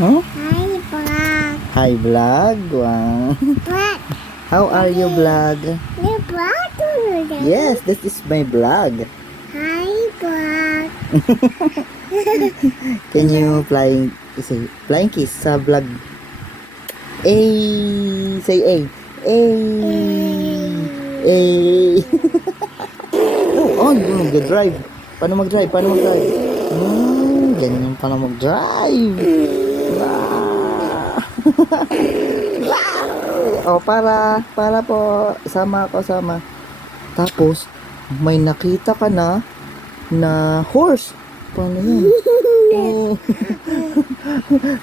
Huh? Hi, vlog. Hi, vlog. Wow. Vlog. How are you, vlog? The vlog today. Yes, this is my vlog. Hi, vlog. Can you flying kiss sa vlog? A. Say A. A. A. Oh, mag-drive. Paano mag-drive? Ganyan pala mag-drive. Oh, para po. Sama. Tapos, may nakita ka na horse. Paano yun? Oh.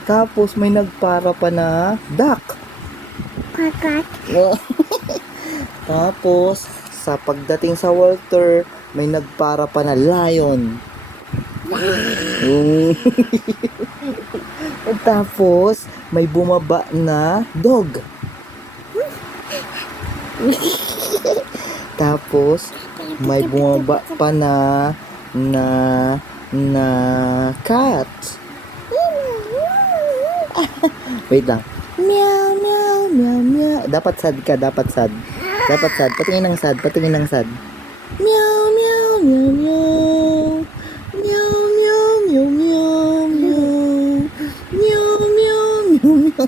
Tapos, may nagpara pa na duck. Kakat. Tapos, sa pagdating sa water, may nagpara pa na lion. Tapos, may bumaba na dog. Tapos, may bumaba pa na cat. Wait lang. Meow, meow, meow, meow. Dapat sad ka. Patingin ng sad. Meow, meow, meow, meow. Meow, meow, meow, meow, meow. Meow, meow, meow, meow.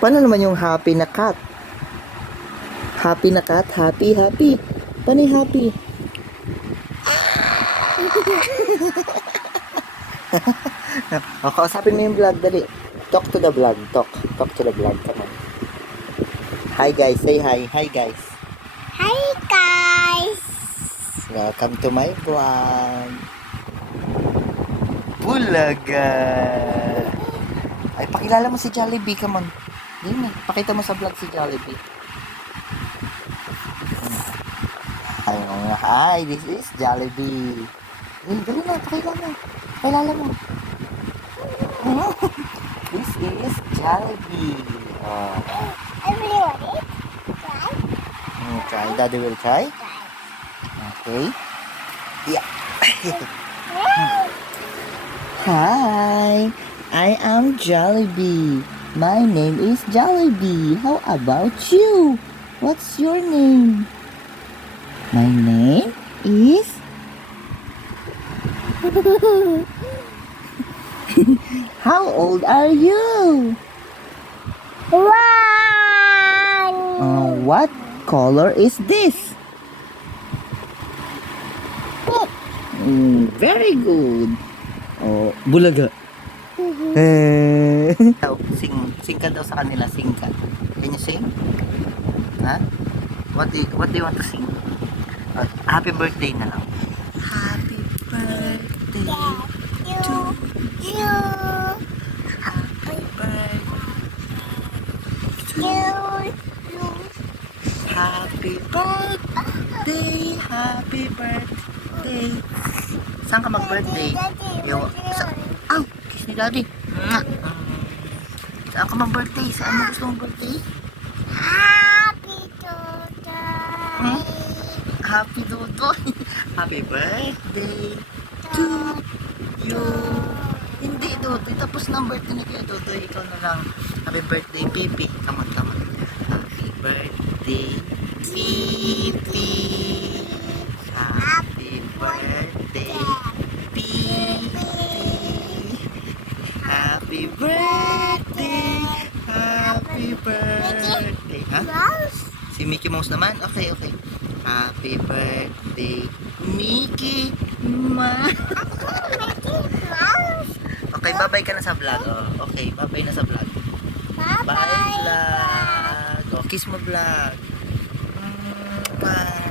Paano naman yung happy na cat? Happy. Paano yung happy? O, kausapin mo yung vlog, dali. Talk to the vlog. Talk to the vlog. Come on. Hi guys, say hi. Hi guys. Hi, guys. Welcome to my vlog. Bulaga. Ay, pakilala mo si Jollibee, come on. Dini, pakita mo sa vlog si Jollibee. Hi, this is Jollibee. Dali na, pakilala mo. This is Jollibee. Everybody, try. Try. Daddy will try. Okay. Yeah. Hi, I am Jollibee. My name is Jollibee. How about you? What's your name? My name is... How old are you? One. What color is this? Very good. Oh, bulaga. Sing ka daw sa kanila, sing ka. Can you sing? Ha? What do you want to sing? Happy birthday na lang. Happy birthday to you. Happy birthday to you. Happy birthday. Happy birthday. Saan ka mag-birthday? Kiss ni Daddy. Saan ka mag-birthday? Saan mo gusto mong birthday? Happy birthday. Happy Dodoy. Happy birthday to you. Hindi, Dodoy. Tapos na ang birthday ni Kuya Dodoy. Ikaw na lang. Happy birthday, Pipi. Come on. Happy birthday, Pipi. Happy birthday, Pipi. Happy birthday. Happy birthday. Ha? Si Mickey Mouse naman? Okay. Happy birthday, Mickey Mouse. Okay, bye-bye ka na sa vlog. Okay, bye-bye na sa vlog. Bye, vlog. Kiss mo, vlog. Bye.